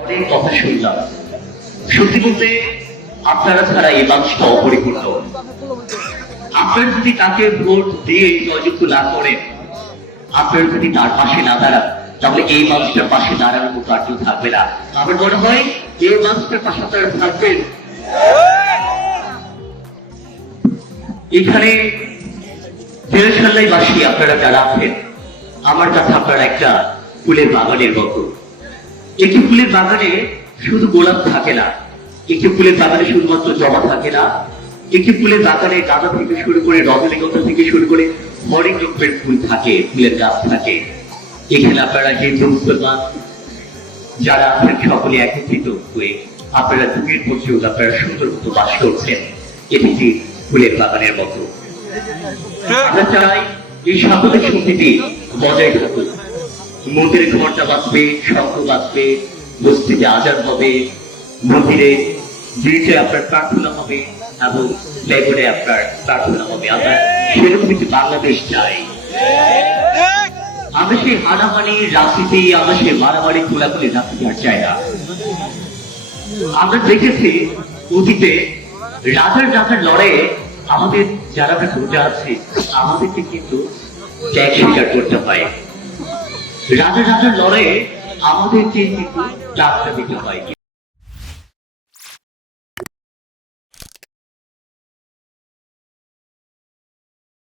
অনেক কথা শুনলাম। সত্যি বলতে আপনারা ছাড়া এই মানুষটা অপরিপূর্ণ। আপনারা যদি তাকে ভোট দিয়ে জয়যুক্ত না করেন, আপনারা যদি তার পাশে না দাঁড়ান, তাহলে এই মানুষটার পাশে দাঁড়ানোর মতো আর কেউ থাকবে না। আমার মনে হয় এই মানুষটার পাশে আপনারা থাকবেন। এখানে বাসী আপনারা যারা আছেন, আমার কাছে আপনারা একটা ফুলের বাগানের মতো। একটি ফুলের বাগানে শুধু গোলাপ থাকে না, একটি ফুলের বাগানে শুধুমাত্র জবা থাকে না, একটি ফুলের বাগানে গাঁদা থেকে শুরু করে রজনীগন্ধা থেকে শুরু করে হরেক রকমের ফুল থাকে, ফুলের গাছ থাকে। এখানে আপনারা হিন্দু মুসলমান যারা আছেন সকলে একত্রিত হয়ে আপনারা যুগের পর যুগ আপনারা সুন্দর মতো বাস করছেন। এটি যে ফুলের বাগানের মতো। আমরা চাই এই সাম্প্রদায়িক সম্প্রীতি বজায় থাকুক। মন্দিরে ঘন্টা বাজবে, শঙ্খ বাজবে, মসজিদে আজান হবে, মন্দিরে গির্জায় আপনার প্রার্থনা হবে এবং ফ্ল্যাগবোর্ডে আপনার প্রার্থনা হবে। আমরা সেরকম একটি বাংলাদেশ চাই। আমরা সেই হানাহানি রাজনীতি, আমরা সেই মারামারি কোলাকুলি রাজনীতি আর চাই না। আমরা দেখেছি অতীতে রাজার রাজার লড়াইয়ে আমাদের যারা প্রজা আছে আমাদেরকে কিন্তু ত্যাগ স্বীকার করতে হয়। রাজার রাজার লড়াইয়ে আমাদেরকে কিন্তু টাকা দিতে হয়।